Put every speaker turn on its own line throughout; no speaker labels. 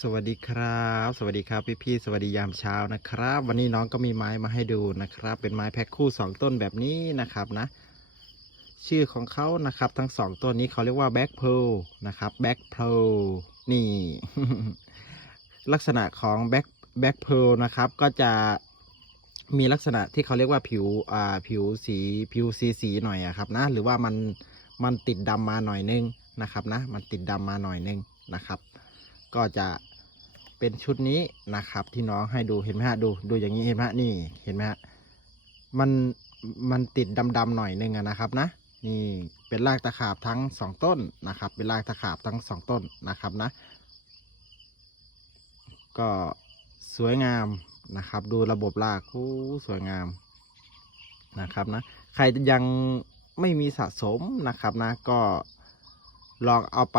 สวัสดีครับ สวัสดีครับพี่พี่ๆสวัสดียามเช้านะครับ วันนี้น้องก็มีไม้มาให้ดูนะครับ เป็นไม้แพ็คคู่สองต้นแบบนี้นะครับนะ ชื่อของเขานะครับ ทั้งสองต้นนี้เขาเรียกว่าแบ็คเพลนะครับแบ็คเพลนี่ ลักษณะของแบ็คแบ็คเพลนะครับ ก็จะมีลักษณะที่เขาเรียกว่าผิวอ่าผิวสีผิวสีสีหน่อยอะครับนะ หรือว่ามันมันติดดำมาหน่อยนึงนะครับนะ มันติดดำมาหน่อยนึงนะครับ ก็จะเป็นชุดนี้นะครับ ที่น้องให้ดูเห็นไหมฮะดูดูอย่างนี้เห็นไหมฮะนี่เห็นไหมฮะมันมันติดดำๆหน่อยนึงนะครับนะนี่เป็นรากตะขาบทั้งสองต้นนะครับ เป็นรากตะขาบทั้งสองต้นนะครับนะ ก็สวยงามนะครับ ดูระบบรากโอ้สวยงามนะครับนะ ใครยังไม่มีสะสมนะครับนะก็ ลองเอาไป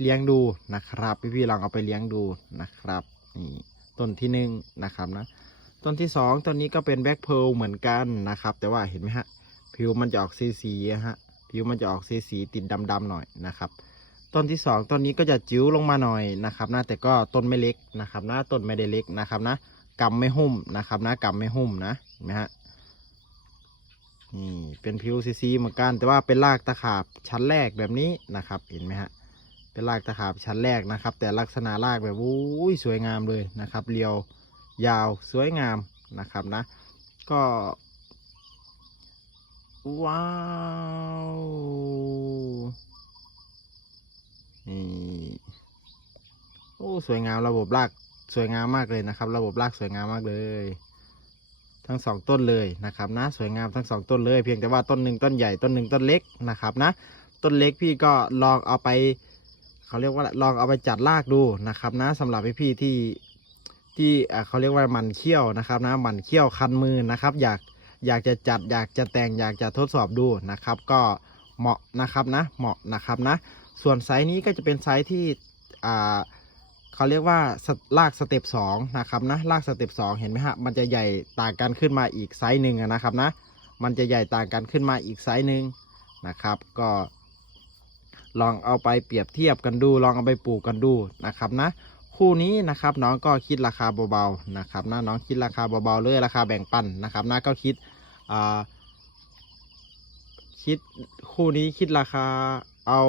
เลี้ยงดูนะครับ พี่ๆลองเอาไปเลี้ยงดูนะครับนี่ต้นที่หนึ่งนะครับนะต้นที่สองต้นนี้ก็เป็นแบ็คเพลเหมือนกันนะครับ แต่ว่าเห็นไหมฮะผิวมันจะออกสีสีฮะผิวมันจะออกสีสีติดดำๆหน่อยนะครับ ต้นที่สองต้นนี้ก็จะจิ๋วลงมาหน่อยนะครับนะแต่ก็ต้นไม่เล็กนะครับนะต้นไม่ได้เล็กนะครับนะกำไม่หุ้มนะครับนะกำไม่หุ้มนะเห็นไหมฮะ นี่เป็นผิวซีๆเหมือนกัน แต่ว่าเป็นรากตะขาบชั้นแรกแบบนี้นะครับ เห็นไหมฮะ เป็นรากตะขาบชั้นแรกนะครับ แต่ลักษณะรากแบบอุ้ยสวยงามเลยนะครับ เรียวยาวสวยงามนะครับนะ ก็ ว้าวนี่โอ้สวยงามระบบรากสวยงามมากเลยนะครับ ระบบรากสวยงามมากเลย ทั้งสองต้นเลยนะครับนะสวยงามทั้งสองต้นเลยเพียงแต่ว่าต้นหนึ่งต้นใหญ่ต้นหนึ่งต้นเล็กนะครับนะต้นเล็กพี่ก็ลองเอาไปเขาเรียกว่าลองเอาไปจัดรากดูนะครับนะสำหรับพี่ๆที่ที่เอ่เขาเรียกว่ามันเขี้ยวนะครับนะมันเขี้ยวคันมือนะครับ อยากอยากจะจัดอยากจะแต่งอยากจะทดสอบดูนะครับ ก็เหมาะนะครับนะเหมาะนะครับนะส่วนไซส์นี้ก็จะเป็นไซส์ที่อ่า เขาเรียกว่าลากสเต็ปสองนะครับนะลากสเต็ปสองเห็นไหมฮะมันจะใหญ่ต่างกันขึ้นมาอีกไซส์หนึ่งนะครับนะมันจะใหญ่ต่างกันขึ้นมาอีกไซส์หนึ่งนะครับ ก็ ลองเอาไปเปรียบเทียบกันดู ลองเอาไปปลูกกันดูนะครับนะคู่นี้นะครับน้องก็คิดราคาเบาๆนะครับนะน้องคิดราคาเบาๆเลยราคาแบ่งปันนะครับนะก็คิดอ่าคิดคู่นี้คิดราคาเอา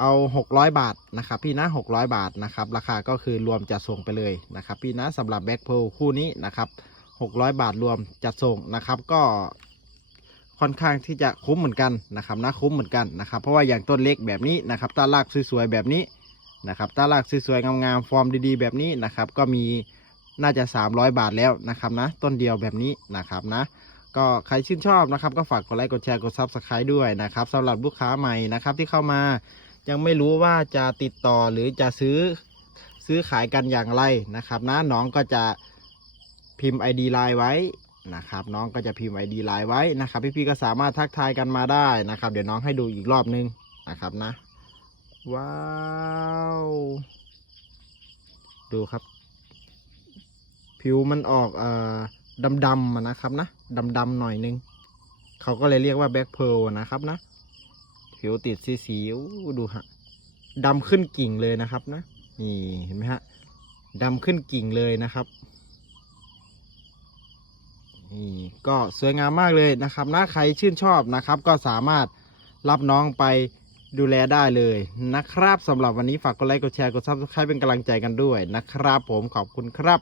เอาหกร้อยบาทนะครับพี่นะหกร้อยบาทนะครับราคาก็คือรวมจัดส่งไปเลยนะครับพี่นะสำหรับแบ็คโพลคู่นี้นะครับหกร้อยบาทรวมจัดส่งนะครับก็ค่อนข้างที่จะคุ้มเหมือนกันนะครับนะคุ้มเหมือนกันนะครับเพราะว่าอย่างต้นเล็กแบบนี้นะครับตาลากสวยๆแบบนี้นะครับตาลากสวยๆงามๆฟอร์มดีๆ แบบนี้นะครับก็มีน่าจะ 300 บาทแล้วนะครับนะต้นเดียวแบบนี้นะครับนะก็ใครชื่นชอบนะครับก็ฝากกดไลค์กดแชร์กดซับสไครต์ด้วยนะครับสำหรับลูกค้าใหม่นะครับที่เข้ามา ยังไม่รู้ว่าจะติดต่อหรือจะซื้อซื้อขายกันอย่างไรนะครับนะน้องก็จะพิมพ์ ID ไลน์ไว้นะครับ น้องก็จะพิมพ์ ID ไลน์ไว้นะครับ พี่ๆก็สามารถทักทายกันมาได้นะครับ เดี๋ยวน้องให้ดูอีกรอบนึงนะครับนะ ว้าว ดูครับ ผิวมันออกเอ่อดำๆนะครับนะดำๆหน่อยนึงเขาก็เลยเรียกว่าแบ็คเพลนะครับนะ ผิวติดสีสีดูฮะดำขึ้นกิ่งเลยนะครับนะ นี่เห็นไหมฮะดำขึ้นกิ่งเลยนะครับ นี่ก็สวยงามมากเลยนะครับนะใครชื่นชอบนะครับ ก็สามารถรับน้องไปดูแลได้เลยนะครับสำหรับวันนี้ฝากกดไลค์กดแชร์กดซับสไครป์เป็นกำลังใจกันด้วยนะครับ ผมขอบคุณครับ